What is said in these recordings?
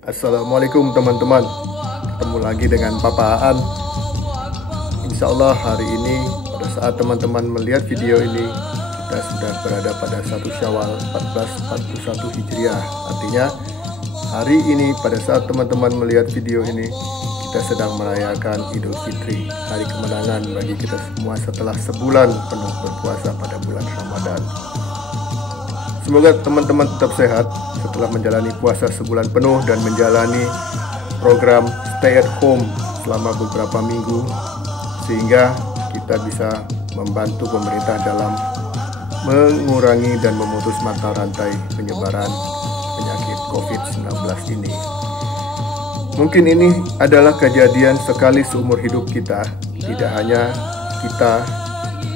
Assalamualaikum teman-teman. Ketemu lagi dengan Papa Aan. Insya Allah hari ini pada saat teman-teman melihat video ini, kita sudah berada pada 1 Syawal 1441 Hijriah. Artinya hari ini pada saat teman-teman melihat video ini, kita sedang merayakan Idul Fitri, hari kemenangan bagi kita semua setelah sebulan penuh berpuasa pada bulan Ramadan. Semoga teman-teman tetap sehat setelah menjalani puasa sebulan penuh dan menjalani program stay at home selama beberapa minggu, sehingga kita bisa membantu pemerintah dalam mengurangi dan memutus mata rantai penyebaran penyakit COVID-19 ini. Mungkin ini adalah kejadian sekali seumur hidup kita, tidak hanya kita,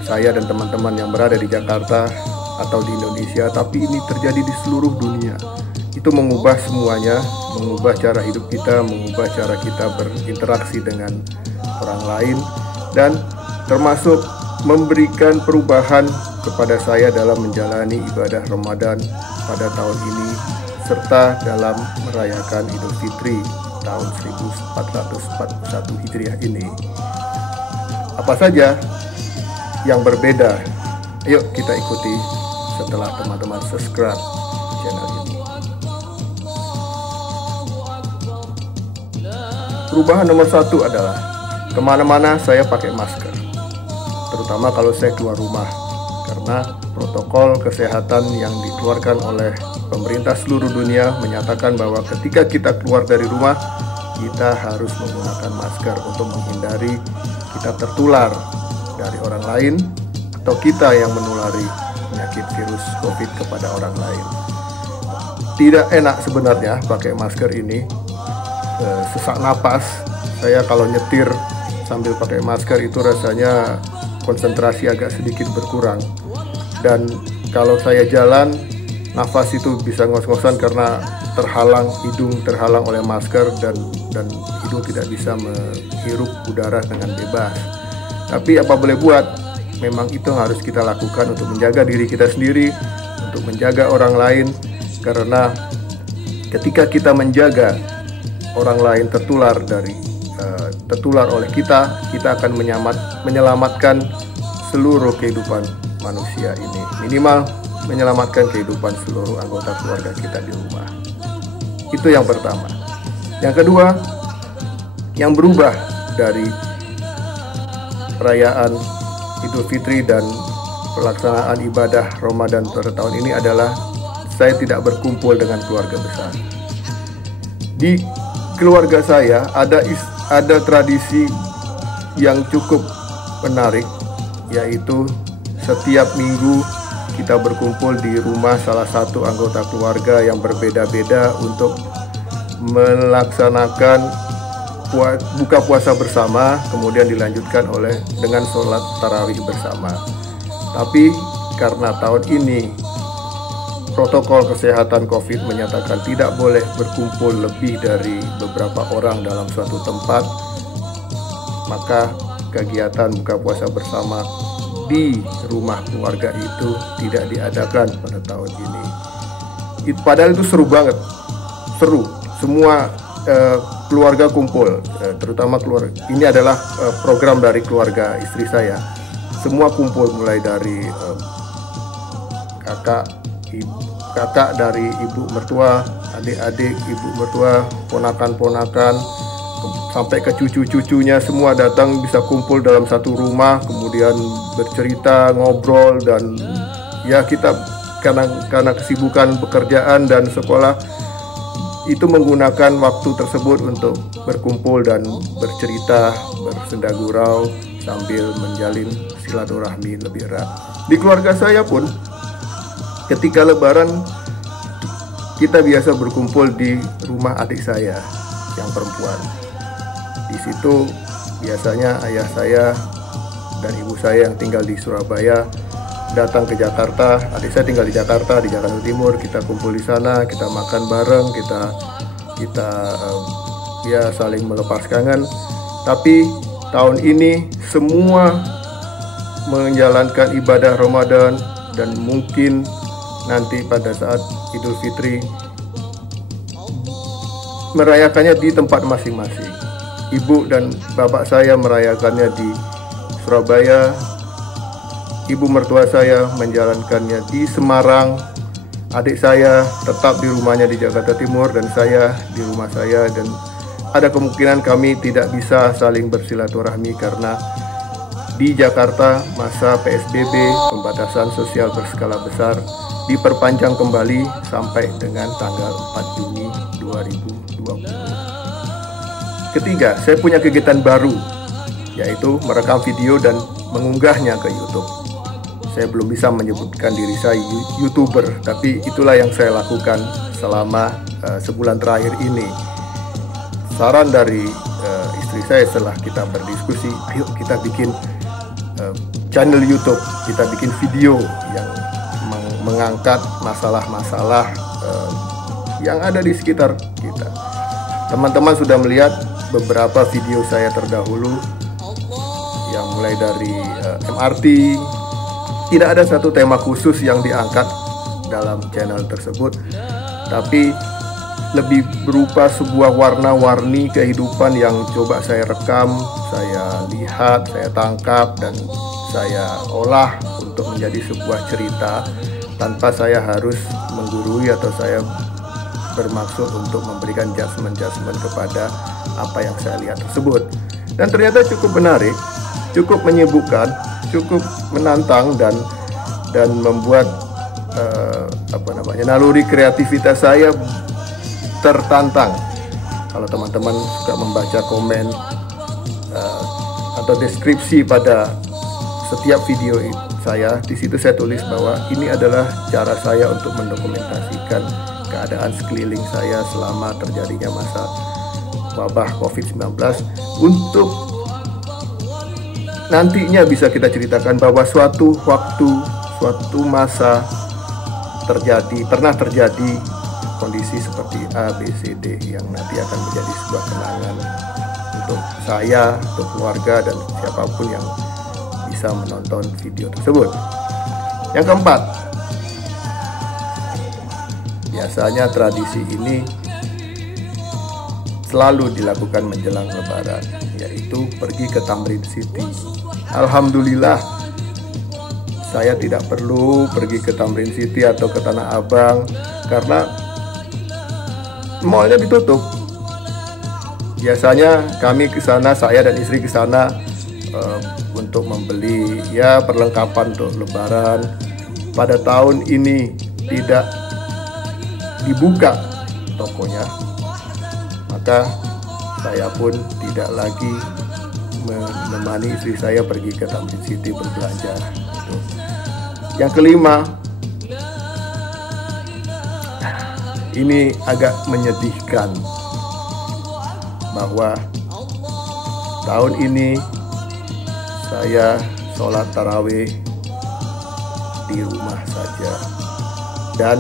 saya dan teman-teman yang berada di Jakarta atau di Indonesia, tapi ini terjadi di seluruh dunia. Itu mengubah semuanya, mengubah cara hidup kita, mengubah cara kita berinteraksi dengan orang lain, dan termasuk memberikan perubahan kepada saya dalam menjalani ibadah Ramadan pada tahun ini, serta dalam merayakan Idul Fitri tahun 1441 Hijriah ini. Apa saja yang berbeda? Yuk kita ikuti setelah teman-teman subscribe channel ini. Perubahan nomor 1 adalah kemana-mana saya pakai masker, terutama kalau saya keluar rumah, karena protokol kesehatan yang dikeluarkan oleh pemerintah seluruh dunia menyatakan bahwa ketika kita keluar dari rumah, kita harus menggunakan masker untuk menghindari kita tertular dari orang lain atau kita yang menulari penyakit virus COVID kepada orang lain. Tidak enak sebenarnya pakai masker ini, sesak napas. Saya kalau nyetir sambil pakai masker itu rasanya konsentrasi agak sedikit berkurang, dan kalau saya jalan nafas itu bisa ngos-ngosan karena hidung terhalang oleh masker, dan hidung tidak bisa menghirup udara dengan bebas. Tapi apa boleh buat, memang itu yang harus kita lakukan untuk menjaga diri kita sendiri, untuk menjaga orang lain, karena ketika kita menjaga orang lain tertular oleh kita akan menyelamatkan seluruh kehidupan manusia ini, minimal menyelamatkan kehidupan seluruh anggota keluarga kita di rumah. Itu yang pertama. Yang kedua, yang berubah dari perayaan Idul Fitri dan pelaksanaan ibadah Ramadan pada tahun ini adalah saya tidak berkumpul dengan keluarga besar. Di keluarga saya ada tradisi yang cukup menarik, yaitu setiap minggu kita berkumpul di rumah salah satu anggota keluarga yang berbeda-beda untuk melaksanakan buka puasa bersama, kemudian dilanjutkan dengan sholat tarawih bersama. Tapi karena tahun ini protokol kesehatan COVID menyatakan tidak boleh berkumpul lebih dari beberapa orang dalam suatu tempat, maka kegiatan buka puasa bersama di rumah keluarga itu tidak diadakan pada tahun ini. Padahal itu seru banget, semua keluarga kumpul, terutama keluarga. Ini adalah program dari keluarga istri saya. Semua kumpul, mulai dari kakak dari ibu mertua, adik-adik ibu mertua, ponakan-ponakan, sampai ke cucu-cucunya, semua datang, bisa kumpul dalam satu rumah, kemudian bercerita, ngobrol, dan ya kita karena kesibukan pekerjaan dan sekolah itu menggunakan waktu tersebut untuk berkumpul dan bercerita, bersenda gurau sambil menjalin silaturahmi lebih erat. Di keluarga saya pun ketika Lebaran kita biasa berkumpul di rumah adik saya yang perempuan. Di situ biasanya ayah saya dan ibu saya yang tinggal di Surabaya datang ke Jakarta. Adik saya tinggal di Jakarta Timur. Kita kumpul di sana, kita makan bareng, kita ya saling melepas kangen. Tapi tahun ini semua menjalankan ibadah Ramadan, dan mungkin nanti pada saat Idul Fitri merayakannya di tempat masing-masing. Ibu dan bapak saya merayakannya di Surabaya, ibu mertua saya menjalankannya di Semarang, adik saya tetap di rumahnya di Jakarta Timur, dan saya di rumah saya. Dan ada kemungkinan kami tidak bisa saling bersilaturahmi karena di Jakarta masa PSBB, pembatasan sosial berskala besar, diperpanjang kembali sampai dengan tanggal 4 Juni 2020. Ketiga, saya punya kegiatan baru, yaitu merekam video dan mengunggahnya ke YouTube. Saya belum bisa menyebutkan diri saya YouTuber, tapi itulah yang saya lakukan selama sebulan terakhir ini. Saran dari istri saya setelah kita berdiskusi, ayo kita bikin channel YouTube, kita bikin video yang mengangkat masalah-masalah yang ada di sekitar kita. Teman-teman sudah melihat beberapa video saya terdahulu, yang mulai dari MRT. Tidak ada satu tema khusus yang diangkat dalam channel tersebut, tapi lebih berupa sebuah warna-warni kehidupan yang coba saya rekam, saya lihat, saya tangkap, dan saya olah untuk menjadi sebuah cerita tanpa saya harus menggurui atau saya bermaksud untuk memberikan judgement kepada apa yang saya lihat tersebut. Dan ternyata cukup menarik, cukup menyibukkan, cukup menantang, dan membuat naluri kreativitas saya tertantang. Kalau teman-teman suka membaca komen atau deskripsi pada setiap video saya, di situ saya tulis bahwa ini adalah cara saya untuk mendokumentasikan keadaan sekeliling saya selama terjadinya masa wabah COVID-19, untuk nantinya bisa kita ceritakan bahwa suatu waktu, suatu masa pernah terjadi kondisi seperti A, B, C, D yang nanti akan menjadi sebuah kenangan untuk saya, untuk keluarga, dan siapapun yang bisa menonton video tersebut. Yang keempat, biasanya tradisi ini selalu dilakukan menjelang Lebaran, yaitu pergi ke Tamrin City. Alhamdulillah, saya tidak perlu pergi ke Tamrin City atau ke Tanah Abang karena mallnya ditutup. Biasanya kami ke sana, saya dan istri ke sana untuk membeli perlengkapan untuk Lebaran. Pada tahun ini tidak dibuka tokonya, maka saya pun tidak lagi menemani istri saya pergi ke Tamrin City berbelanja. Yang kelima, ini agak menyedihkan bahwa tahun ini saya sholat tarawih di rumah saja, dan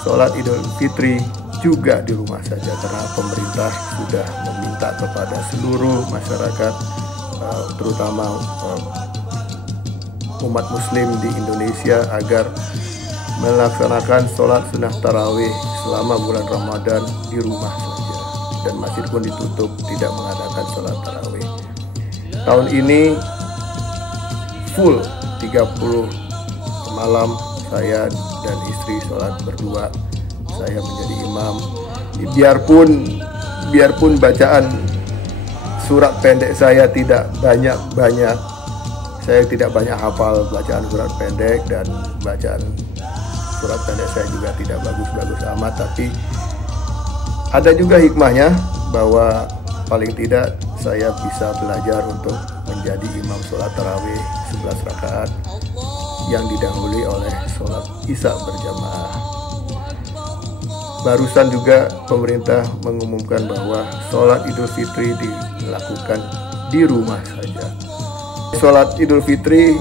sholat Idul Fitri juga di rumah saja, karena pemerintah sudah meminta kepada seluruh masyarakat, terutama umat muslim di Indonesia, agar melaksanakan sholat sunnah tarawih selama bulan Ramadan di rumah saja, dan masjid pun ditutup, tidak mengadakan sholat tarawih. Tahun ini full 30 malam saya dan istri sholat berdua. Saya menjadi imam. Biarpun bacaan surat pendek saya tidak banyak, saya tidak banyak hafal bacaan surat pendek, dan bacaan surat pendek saya juga tidak bagus-bagus amat, tapi ada juga hikmahnya bahwa paling tidak saya bisa belajar untuk menjadi imam sholat tarawih 11 rakaat yang didahului oleh sholat isya berjamaah. Barusan juga pemerintah mengumumkan bahwa sholat Idul Fitri dilakukan di rumah saja. Sholat Idul Fitri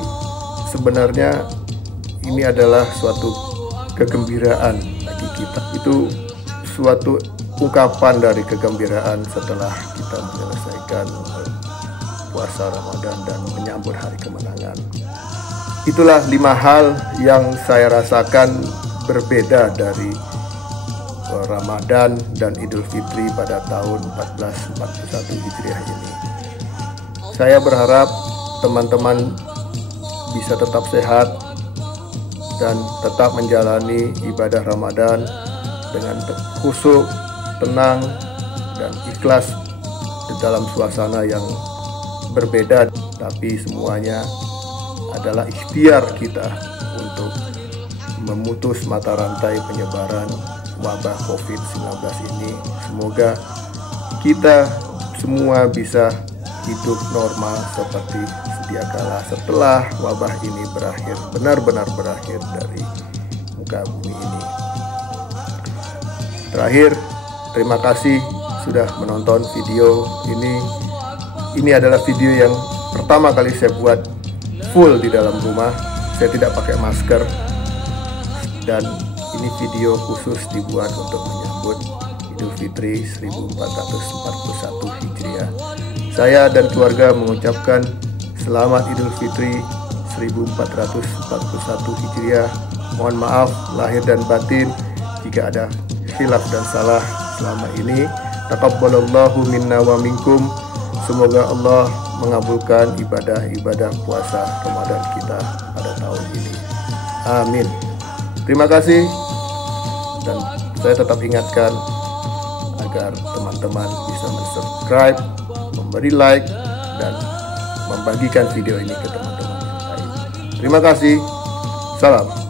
sebenarnya ini adalah suatu kegembiraan bagi kita. Itu suatu ungkapan dari kegembiraan setelah kita menyelesaikan puasa Ramadan dan menyambut hari kemenangan. Itulah 5 hal yang saya rasakan berbeda dari Ramadan dan Idul Fitri pada tahun 1441 Hijriah ini. Saya berharap teman-teman bisa tetap sehat dan tetap menjalani ibadah Ramadan dengan khusyuk, tenang, dan ikhlas di dalam suasana yang berbeda, tapi semuanya adalah ikhtiar kita untuk memutus mata rantai penyebaran wabah COVID-19 ini. Semoga kita semua bisa hidup normal seperti sedia kala setelah wabah ini berakhir, benar-benar berakhir dari muka bumi ini. Terakhir, terima kasih sudah menonton video ini. Ini adalah video yang pertama kali saya buat full di dalam rumah. Saya tidak pakai masker, dan ini video khusus dibuat untuk menyambut Idul Fitri 1441 Hijriah. Saya dan keluarga mengucapkan selamat Idul Fitri 1441 Hijriah. Mohon maaf lahir dan batin jika ada khilaf dan salah selama ini. Taqabbalallahu minna wa minkum. Semoga Allah mengabulkan ibadah-ibadah puasa Ramadan kita pada tahun ini. Amin. Terima kasih, dan saya tetap ingatkan agar teman-teman bisa subscribe, memberi like, dan membagikan video ini ke teman-teman yang lain. Terima kasih. Salam.